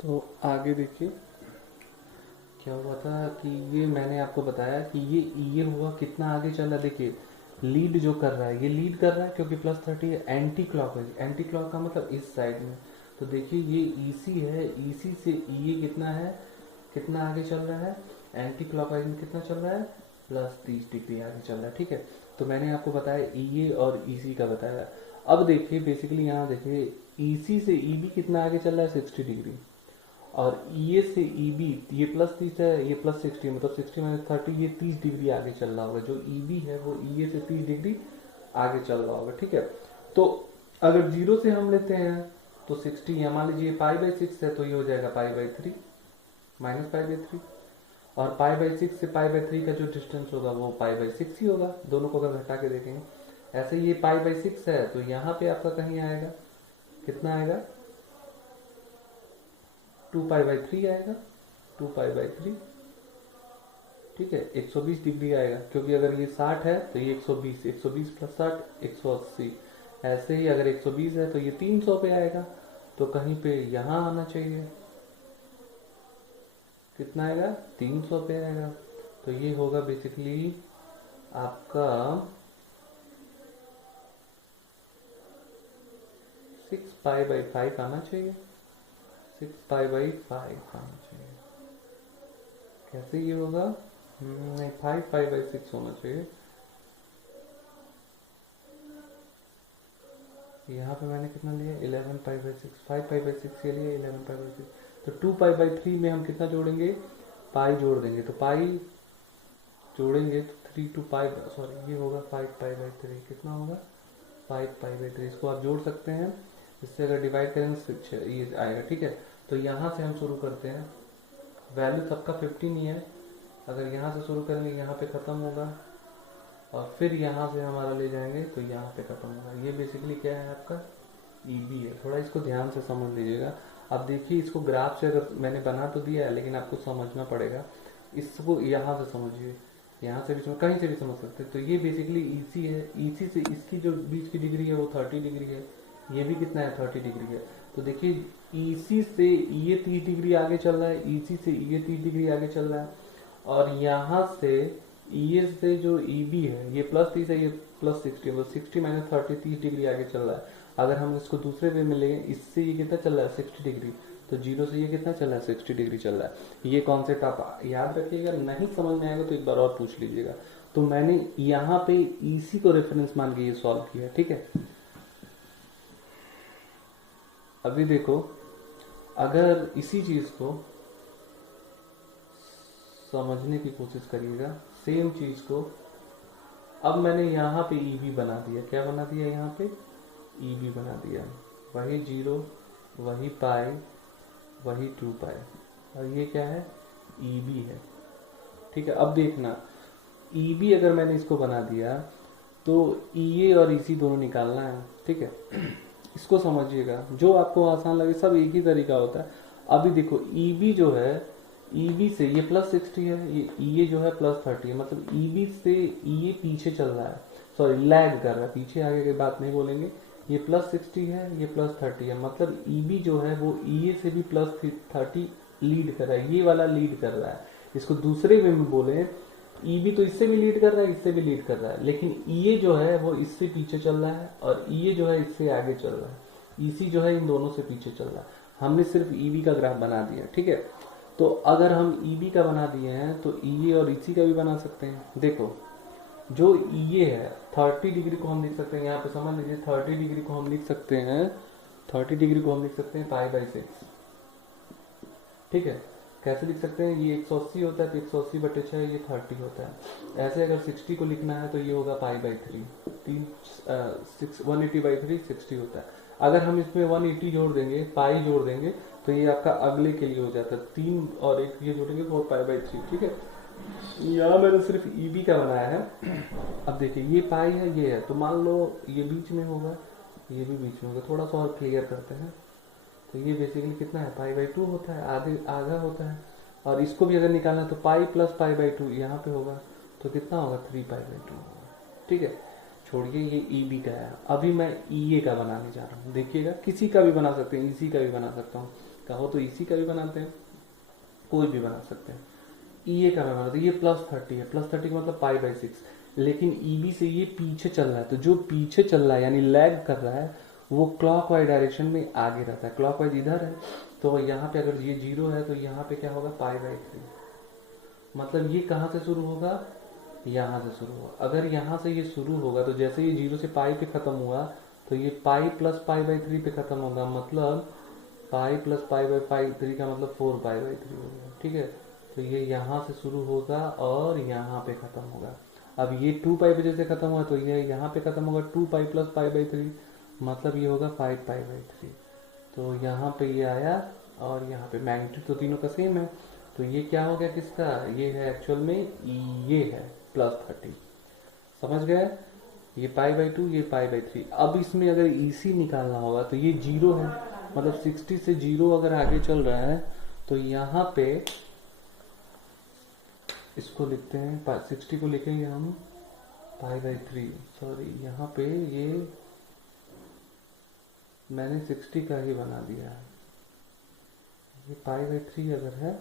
तो आगे देखिए क्या हुआ था कि ये मैंने आपको बताया कि ये हुआ कितना आगे चला। देखिए लीड जो कर रहा है, ये लीड कर रहा है क्योंकि +30 है। एंटी क्लॉक है, एंटी क्लॉक का मतलब इस साइड में। तो देखिए ये ईसी है, ईसी से ये कितना है, कितना आगे चल रहा है, एंटी क्लॉकवाइज में कितना चल रहा है, +30 डिग्री आगे चल रहा है। ठीक है, तो मैंने आपको बताया ईए और ईसी का बताया। अब देखिए बेसिकली यहाँ देखिए ईसी से ईबी कितना आगे चल रहा है, 60 डिग्री। और ईए से ईबी, ये +30 है, ये +60, मतलब 60 - 30, ये 30 डिग्री आगे चल रहा होगा। जो ईबी है वो ईए से 30 डिग्री आगे चल रहा होगा। ठीक है, तो अगर जीरो से हम लेते हैं तो 60, या मान लीजिए π/6 है तो ये हो जाएगा π/3, -π/3। और π/6 से π/3 का जो डिस्टेंस होगा वो π/6 ही होगा, दोनों को अगर घटा के देखेंगे। ऐसे ये π/6 है तो यहाँ पे आपका कहीं आएगा, कितना आएगा, 2π/3 आएगा, 2π/3। ठीक है, 120 डिग्री आएगा, क्योंकि अगर ये 60 है तो ये 120, 120 + 60 180। ऐसे ही अगर 120 है तो ये 300 पे आएगा, तो कहीं पे यहाँ आना चाहिए, कितना आएगा, 300 पे आएगा। तो ये होगा बेसिकली आपका 6π/5 आना चाहिए, 6π/5 आना चाहिए। कैसे ये होगा, नहीं 5π/6 होना चाहिए। यहाँ पे मैंने कितना लिया, 11π/6, 5π/6 के लिए 11π/6। तो 2π/3 में हम कितना जोड़ेंगे, पाई जोड़ देंगे, तो पाई जोड़ेंगे तो 3 to पाई, सॉरी ये होगा 5π/3, कितना होगा, 5π/3। इसको आप जोड़ सकते हैं, इससे अगर डिवाइड करेंगे ये आएगा। ठीक है, तो यहाँ से हम शुरू करते हैं, वैल्यू सबका 15 ही है। अगर यहाँ से शुरू करेंगे यहाँ पे ख़त्म होगा, और फिर यहाँ से हमारा ले जाएंगे तो यहाँ पे खत्म होगा। ये बेसिकली क्या है, आपका ईबी है। थोड़ा इसको ध्यान से समझ लीजिएगा। अब देखिए इसको ग्राफ से अगर मैंने बना तो दिया है, लेकिन आपको समझना पड़ेगा। इसको यहाँ से समझिए, यहाँ से भी कहीं से भी समझ सकते हैं। तो ये बेसिकली ईसी है, ईसी से इसकी जो बीच की डिग्री है वो 30 डिग्री है, ये भी कितना है, 30 डिग्री है। तो देखिए ईसी से ये 30 डिग्री आगे चल रहा है, ईसी से ये 30 डिग्री आगे चल रहा है, और यहाँ से ईए से जो ईबी है ये +30 है, ये +60, वो 60 - 30, 30 डिग्री आगे चल रहा है। अगर हम इसको दूसरे वे में लेंगे, इससे ये कितना चल रहा है, 60 डिग्री। तो जीरो से ये कितना चल रहा है, 60 डिग्री चल रहा है। ये कॉन्सेप्ट आप याद रखिएगा, नहीं समझ में आएगा तो एक बार और पूछ लीजिएगा। तो मैंने यहाँ पे इसी को रेफरेंस मान के ये सॉल्व किया। ठीक है, अभी देखो अगर इसी चीज को समझने की कोशिश करिएगा, सेम चीज को अब मैंने यहाँ पे ईबी बना दिया, क्या बना दिया, यहाँ पे ईबी बना दिया। वही जीरो, वही पाई, वही 2π, और ये क्या है, ईबी है। ठीक है, अब देखना ईबी अगर मैंने इसको बना दिया तो ईए और ईसी दोनों निकालना है। ठीक है, इसको समझिएगा, जो आपको आसान लगे, सब एक ही तरीका होता है। अभी देखो ईबी जो है, ईबी से ये +60 है, ये ईए जो है +30 है, मतलब ईबी से ईए पीछे चल रहा है, सॉरी लैग कर रहा है, पीछे आगे की बात नहीं बोलेंगे। ये +60 है, ये +30 है, मतलब ईबी जो है वो ईए से भी +30 लीड कर रहा है, ये वाला लीड कर रहा है। इसको दूसरे वे में बोले, ईबी तो इससे भी लीड कर रहा है, इससे भी लीड कर रहा है, लेकिन ईए जो है वो इससे पीछे चल रहा है, और ईए जो है इससे आगे चल रहा है, ईसी जो है इन दोनों से पीछे चल रहा है। हमने सिर्फ ईबी का ग्राफ बना दिया। ठीक है, तो अगर हम ईबी का बना दिए हैं तो ईए और ईसी का भी बना सकते हैं। देखो जो ईए है 30 डिग्री को हम लिख सकते हैं, यहाँ पे समझ लीजिए 30 डिग्री को हम लिख सकते हैं, 30 डिग्री को हम लिख सकते हैं π/6। ठीक है, कैसे लिख सकते हैं, ये 180 होता है तो 180/6 ये 30 होता है। ऐसे अगर 60 को लिखना है तो ये होगा π/3, 180/3 60 होता है। अगर हम इसमें 180 जोड़ देंगे, पाई जोड़ देंगे, तो ये आपका अगले के लिए हो जाता है, 3 और 1 ये जोड़ेंगे 4π/3। ठीक है, यहाँ मैंने सिर्फ ईबी का बनाया है। अब देखिए ये पाई है, ये है, तो मान लो ये बीच में होगा, ये भी बीच में होगा। थोड़ा सा और क्लियर करते हैं, तो ये बेसिकली कितना है, π/2 होता है, आधे आधा होता है। और इसको भी अगर निकालना है तो पाई प्लस π/2 यहाँ पे होगा, तो कितना होगा, 3π/2 होगा। ठीक है, छोड़िए ये ईबी का है। अभी मैं ईए का बनाने जा रहा हूँ, देखिएगा किसी का भी बना सकते हैं, ईसी का भी बना सकता हूँ। कहो तो इसी का भी बनाते हैं, कोई भी बना सकते हैं। ई ए का मैं बनाता हूँ, ये +30 है, +30 का मतलब π/6, लेकिन ई बी से ये पीछे चल रहा है, तो जो पीछे चल रहा है यानी लैग कर रहा है वो क्लॉकवाइज डायरेक्शन में आगे रहता है। क्लॉकवाइज इधर है, तो यहाँ पे अगर ये 0 है तो यहाँ पे क्या होगा π/3, मतलब ये कहाँ से शुरू होगा, यहाँ से शुरू होगा। अगर यहाँ से ये शुरू होगा तो जैसे ये 0 से पाई पे खत्म हुआ तो ये पाई प्लस π/3 पे खत्म होगा, मतलब पाई प्लस π/3 का मतलब 4π/3 हो गया, ठीक है। तो ये यहाँ से शुरू होगा और यहाँ पे खत्म होगा। अब ये 2 पाई पे जैसे खत्म हुआ तो ये यहाँ पे खत्म होगा 2 पाई प्लस π/3, मतलब ये होगा 5π/3। तो यहाँ पे ये आया और यहाँ पे मैग्नीट्यूड तो तीनों का सेम है, तो ये क्या हो गया किसका, ये है एक्चुअल में ये है +30, समझ गए। ये π/2, ये π/3। अब इसमें अगर EC निकालना होगा तो ये 0 है, मतलब 60 से 0 अगर आगे चल रहा है तो यहाँ पे इसको लिखते हैं 60 को लिखेंगे हम π/3, सॉरी यहाँ पे ये मैंने 60 का ही बना दिया है, ये π/3 अगर है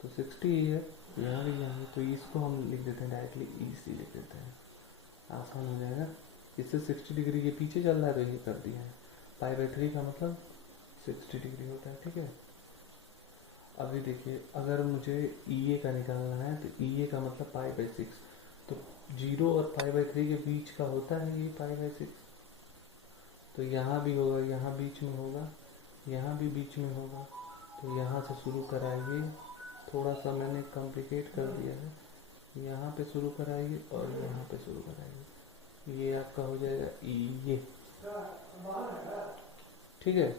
तो 60 ही है, यहाँ भी यहाँ, तो इसको हम लिख देते हैं डायरेक्टली EC लिख देते हैं, आसान हो जाएगा। इससे 60 डिग्री के पीछे चल रहा है तो ये कर दिया है, π/3 का मतलब 60 डिग्री होता है, ठीक है। अभी देखिए अगर मुझे EA का निकालना है तो EA का मतलब π/6, तो 0 और π/3 के बीच का होता है ये π/6, तो यहाँ भी होगा, यहाँ बीच में होगा, यहाँ भी बीच में होगा, तो यहाँ से शुरू कराइए, थोड़ा सा मैंने कॉम्प्लिकेट कर दिया है, यहाँ पे शुरू कराइए और यहाँ पे शुरू कराइए, ये आपका हो जाएगा ये, ठीक है।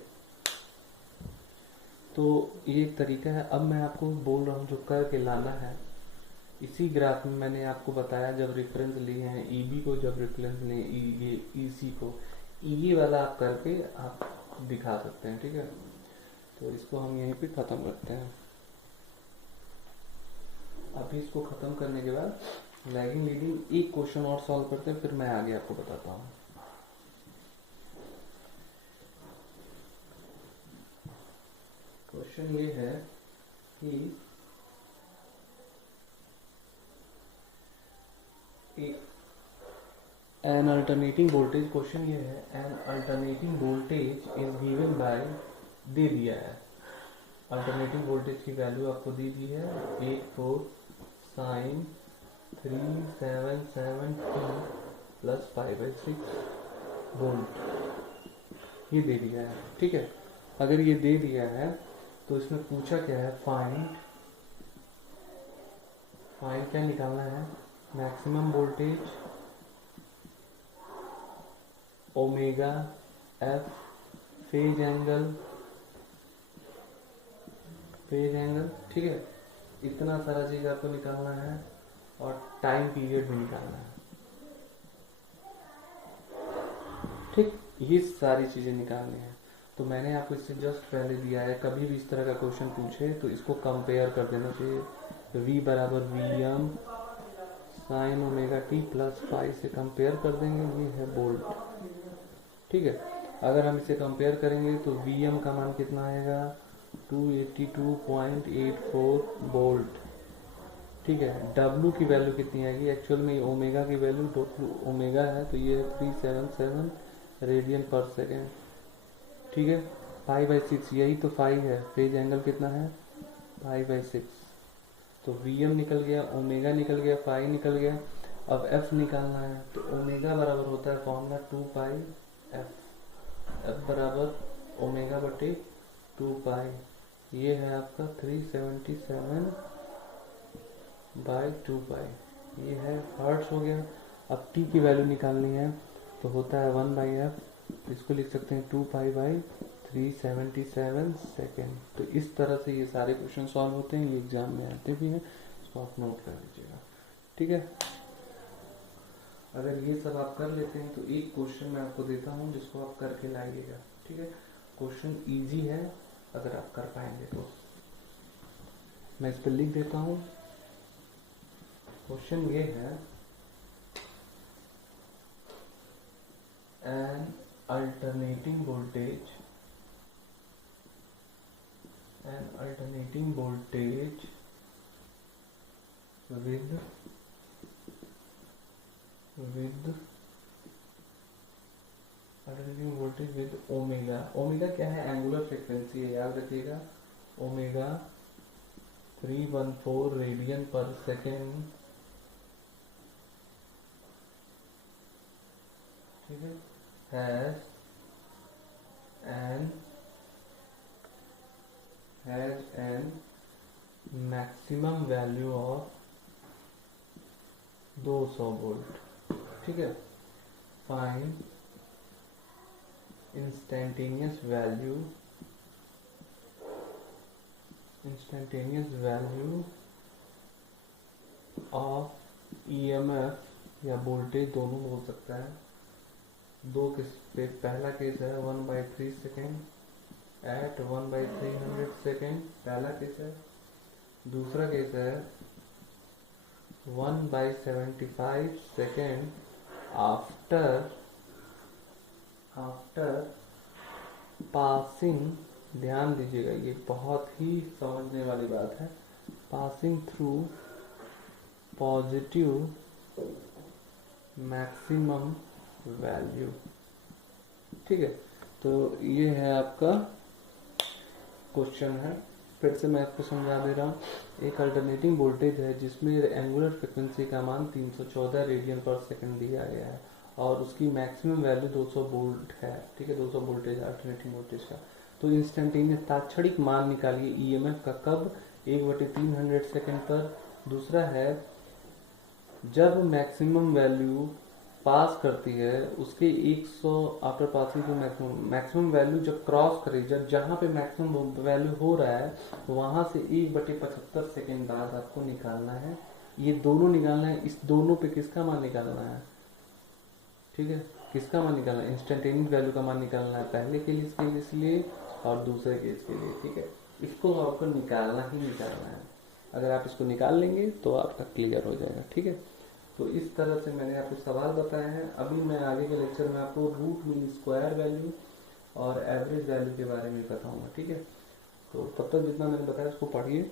तो ये एक तरीका है। अब मैं आपको बोल रहा हूँ जो करके लाना है, इसी ग्राफ में मैंने आपको बताया जब रेफरेंस लिए हैं EB को, जब रेफरेंस लिए ये EC को, ये वाला आप करके आप दिखा सकते हैं, ठीक है। तो इसको हम यहीं पे ख़त्म करते हैं। अभी इसको ख़त्म करने के बाद लैगिंग लीडिंग एक क्वेश्चन और सॉल्व करते हैं, फिर मैं आगे आपको बताता हूँ। क्वेश्चन ये है कि एन अल्टरनेटिंग वोल्टेज, क्वेश्चन ये है an alternating voltage is given by, दे दिया है अल्टरनेटिंग वोल्टेज की वैल्यू आपको दी दी है 84 sin 377t प्लस 5/6 वोल्ट, ये दे दिया है, ठीक है। अगर ये दे दिया है तो इसमें पूछा क्या है, फाइंड क्या निकालना है, maximum voltage omega F, phase angle, ठीक है। इतना सारा चीज आपको निकालना है और टाइम पीरियड भी निकालना है, ठीक, ये सारी चीजें निकालनी है। तो मैंने आपको इससे जस्ट पहले दिया है, कभी भी इस तरह का क्वेश्चन पूछे तो इसको कंपेयर कर देना चाहिए, V बराबर Vm sine omega T plus five से कंपेयर कर देंगे, ये है वोल्ट, ठीक है। अगर हम इसे कंपेयर करेंगे तो Vm का मान कितना आएगा 282.84 वोल्ट, ठीक है। W की वैल्यू कितनी आएगी, एक्चुअल में ओमेगा की वैल्यू, टोटल ओमेगा है तो ये 377 रेडियन पर सेकेंड, ठीक है। 5/6 यही तो 5 है, फेज एंगल कितना है 5/6, तो Vm निकल गया, ओमेगा निकल गया, फाई निकल गया। अब F निकालना है तो ओमेगा बराबर होता है फॉर्मूला 2π F, F बराबर ओमेगा बटे 2π, ये है आपका 377/2π, ये है हर्ट्ज हो गया। अब T की वैल्यू निकालनी है तो होता है 1/f, इसको लिख सकते हैं 2π/377 सेकेंड। तो इस तरह से ये सारे क्वेश्चन सॉल्व होते हैं, ये एग्जाम में आते भी हैं, इसको आप नोट कर लीजिएगा, ठीक है। अगर ये सब आप कर लेते हैं तो एक क्वेश्चन मैं आपको देता हूँ जिसको आप करके लाइएगा, ठीक है। क्वेश्चन इजी है, अगर आप कर पाएंगे तो मैं इस पर लिख देता हूँ। क्वेश्चन ये है an alternating voltage alternating voltage with alternating voltage with omega. Omega क्या है? एंगुलर फ्रीक्वेंसी है, याद रखिएगा। ओमेगा 314 रेडियन पर सेकेंड, ठीक है, has an maximum value of 200 volt, ठीक है। Find instantaneous value of EMF या वोल्टेज, दोनों हो सकता है। दो केस पे, पहला केस है 1/3 सेकेंड एट 1/300 सेकेंड, पहला केस है। दूसरा केस है 1/75 सेकेंड आफ्टर पासिंग, ध्यान दीजिएगा, ये बहुत ही समझने वाली बात है, passing through positive maximum value, ठीक है। तो ये है आपका क्वेश्चन है। फिर से मैं आपको समझा दे रहा हूँ। एक अल्टरनेटिंग वोल्टेज है जिसमें एंगुलर फ्रिक्वेंसी का मान 314 रेडियन पर सेकंड दिया गया है और उसकी मैक्सिमम वैल्यू 200 वोल्ट है, ठीक है। 200 वोल्टेज अल्टरनेटिंग वोल्टेज का। तो इंस्टेंटेनियस तात्क्षणिक मान निकालिए ईएमएफ का, कब? 1/300 सेकंड पर। दूसरा है जब मैक्सिमम वैल्यू पास करती है उसके 100 after passing to maximum value जब क्रॉस करे, जब जहाँ पे मैक्सिमम वैल्यू हो रहा है वहां से 1/75 सेकेंड बाद आपको निकालना है। ये दोनों निकालना है। इस दोनों पे किसका मान निकालना है, ठीक है, किसका मान निकालना है? इंस्टेंटेनियस वैल्यू का मान निकालना है, पहले केस के लिए और दूसरे केस के लिए, ठीक है। इसको आपको निकालना ही निकालना है। अगर आप इसको निकाल लेंगे तो आपका क्लियर हो जाएगा, ठीक है। तो इस तरह से मैंने आपको सवाल बताया है। अभी मैं आगे के लेक्चर में आपको रूट मीन स्क्वायर वैल्यू और एवरेज वैल्यू के बारे में बताऊंगा, ठीक है। तो तब तक जितना मैंने बताया उसको पढ़िए।